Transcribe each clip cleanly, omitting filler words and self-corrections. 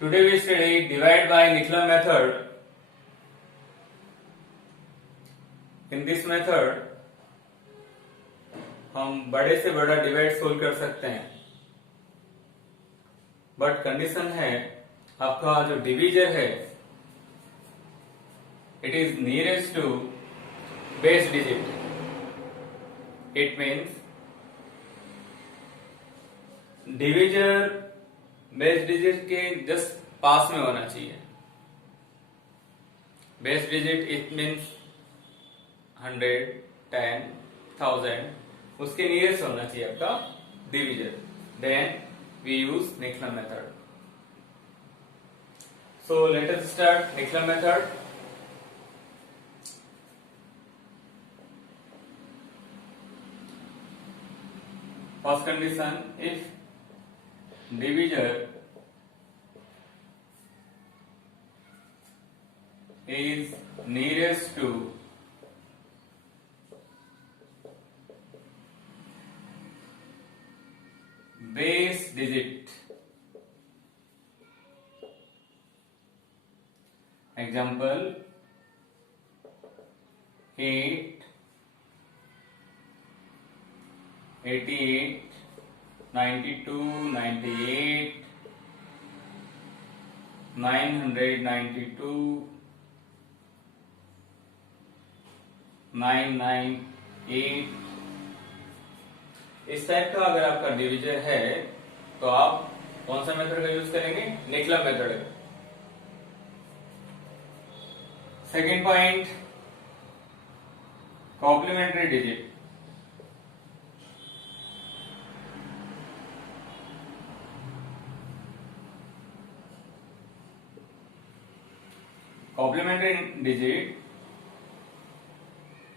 Today we study divide by Nicola method. In this method हम बड़े से बड़ा डिवाइड सोल्व कर सकते हैं, बट कंडीशन है आपका जो डिवीजर है it is nearest to base digit. It means divisor base digit के जस्ट पास में होना चाहिए. बेस डिजिट इट मीन्स 100, 10, 1000 उसके नियरेस्ट होना चाहिए आपका डिवीजर. देन वी यूज निकला method. So let us start निकला method. First condition, if divisor is nearest to base digit. Example 8, 88, 92, 98, 992, 998. इस टाइप का अगर आपका डिवीजर है तो आप कौन सा मेथड का यूज करेंगे? निकला method. Second point, complementary digit. Complementary digit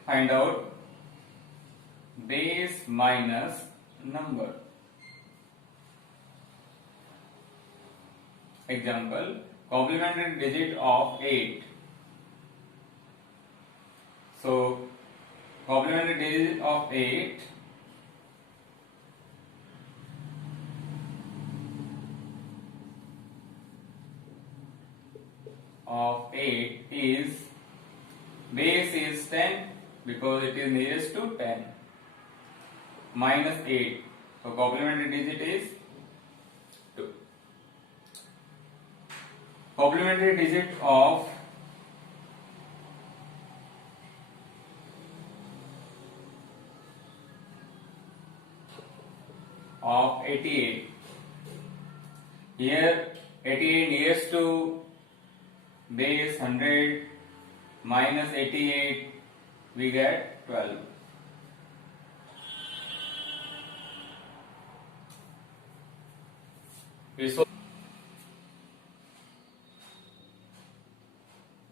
find out base minus number. Example, complementary digit of 8. So complementary digit of 8 is base is 10 because it is nearest to 10, minus 8, so complementary digit is 2. Complementary digit of 88. Here 88 nearest to base 100, minus 88, we get 12.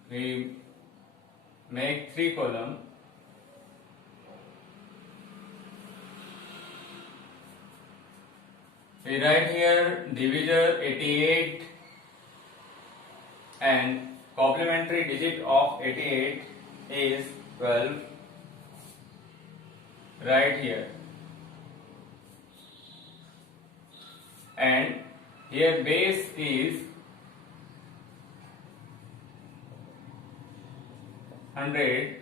We make 3 column. We write here divisor 88 and complementary digit of 88 is 12. Right here, and here base is 100,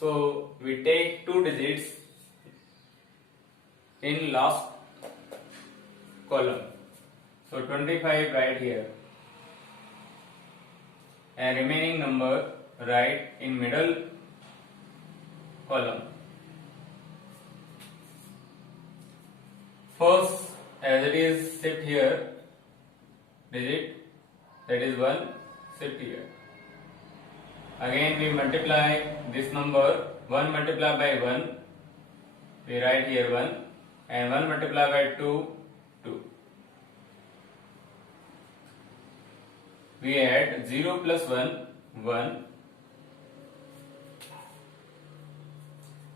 so we take 2 digits in last column, so 25 right here, and remaining number right in middle column. First, as it is shift here digit, that is 1, shift here. Again we multiply this number, 1 multiplied by 1, we write here 1, and 1 multiplied by 2, 2. We add 0 plus 1, 1.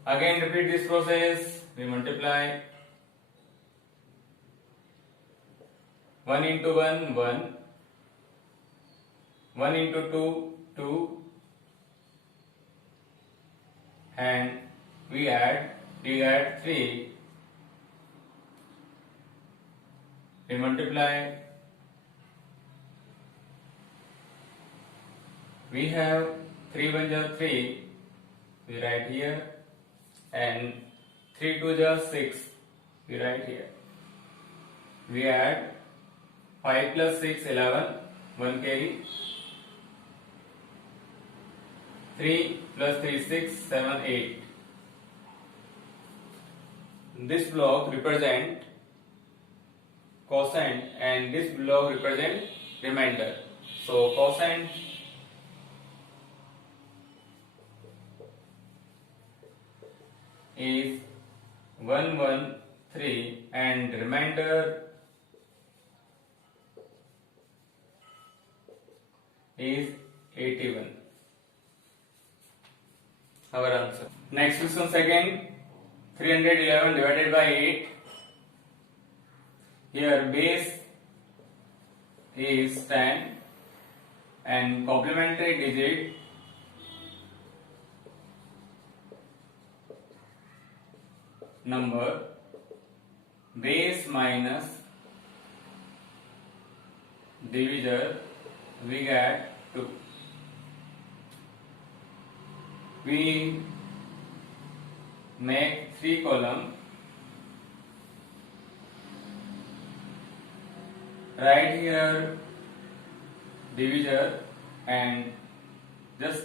Again repeat this process, we multiply 1 into 1, 1, 1 into 2, 2, and we add 3, we multiply We have 3 1 ja 3, we write here, and 3 2 ja 6, we write here. We add 5 plus 6 11, 1 carry. 3 plus 3 6 7 8. This block represent quotient and this block represent remainder. So quotient is 113 and remainder is 81. Our answer. Next question second, 311 divided by 8. Here base is 10 and complementary digit number base minus divisor, we get 2. We make 3 column, write here divisor and just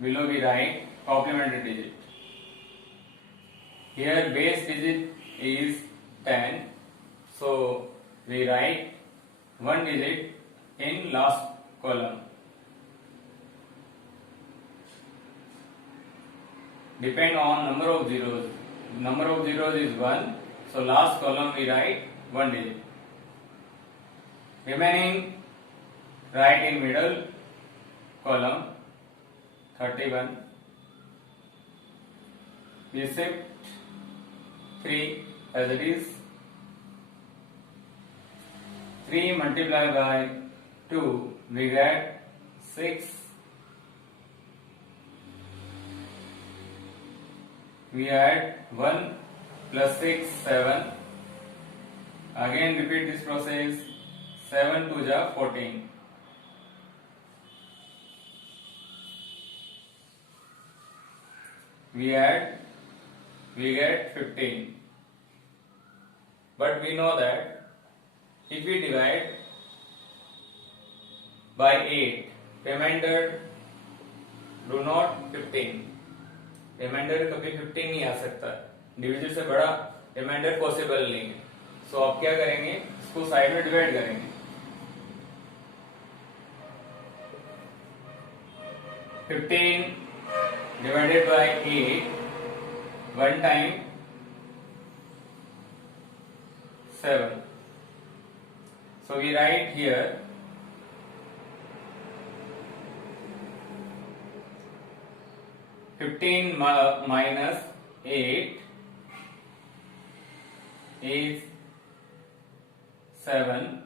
below we write complementary digit. Here base digit is 10, so we write 1 digit in last column. Depend on number of zeros. Number of zeros is 1, so last column we write 1 digit. Remaining write in middle column 31. We shift 3 as it is. 3 multiplied by 2, we get 6. We add 1 plus 6, 7. Again repeat this process. 7 2 ja 14. We add, we get 15. But we know that if we divide by 8, remainder do not 15. Reminder कभी 15 नहीं आ सकता, division से बड़ा reminder possible नहीं है. सो आप क्या करेंगे, इसको साइड में डिवाइड करेंगे. 15 divided by 8, one time 7. So we write here 15 minus 8 is 7,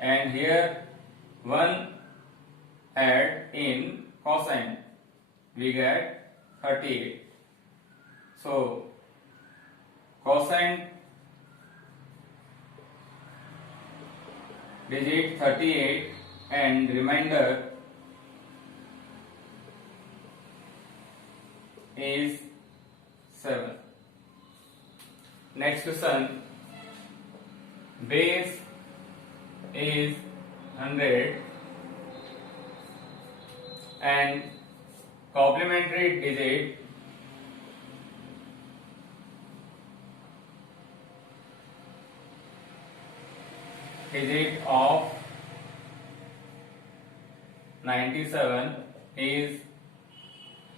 and here 1 add in cosine, we get 38. So cosine digit 38 and remainder is 7. Next question, base is 100 and complementary digit of 97 is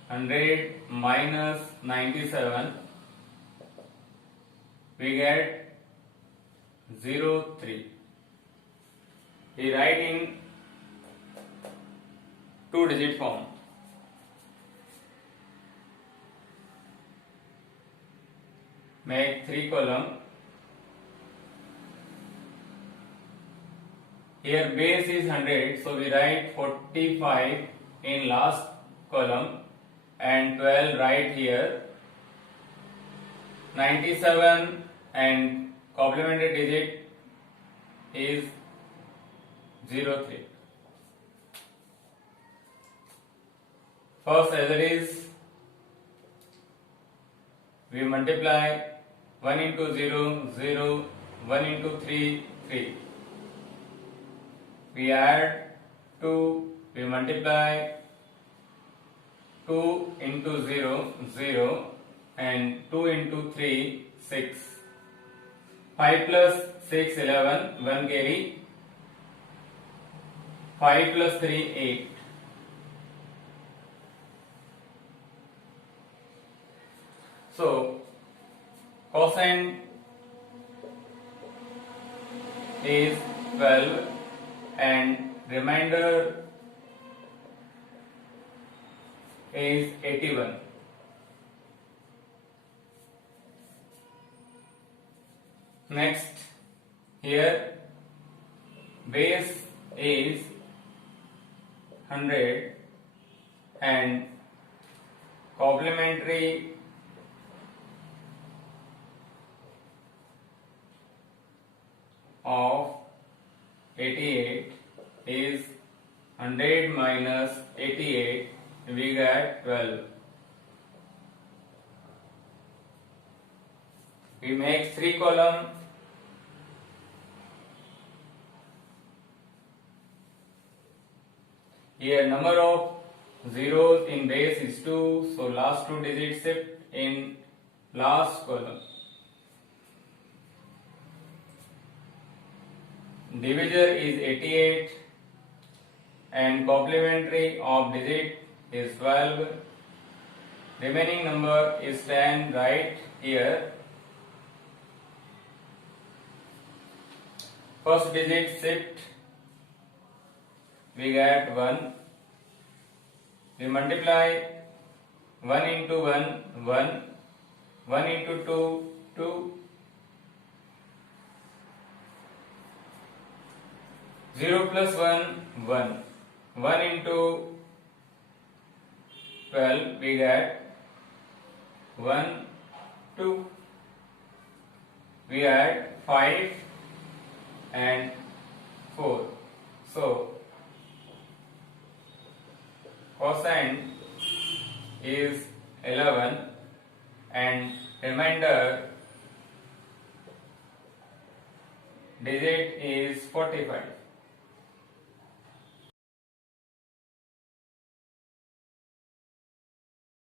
100 minus 97, we get 03. We write in 2-digit form. Make 3 column. Here base is 100, so we write 45 in last column and 12 right here. 97 and complementary digit is 03. First, as it is, we multiply 1 into 0, 0, 1 into 3, 3. We add 2, we multiply 2 into 0, 0, and 2 into 3, 6. 5 plus 6, 11, 1 carry. 5 plus 3, 8. So, cosine is 12 and remainder is 81. Next, here base is 100 and complementary of 88 is 100 minus 88, we get 12. We make 3 columns. Here number of zeros in base is 2, so last 2 digits shift in last column. Divisor is 88 and complementary of digit is 12. Remaining number is 10 right here. First digit shift, we get 1. We multiply 1 into 1, 1. 1 into 2, 2. 0 plus 1, 1. 1 into 12, we get 1, 2. We add 5 and 4. So, cosine is 11 and remainder digit is 45.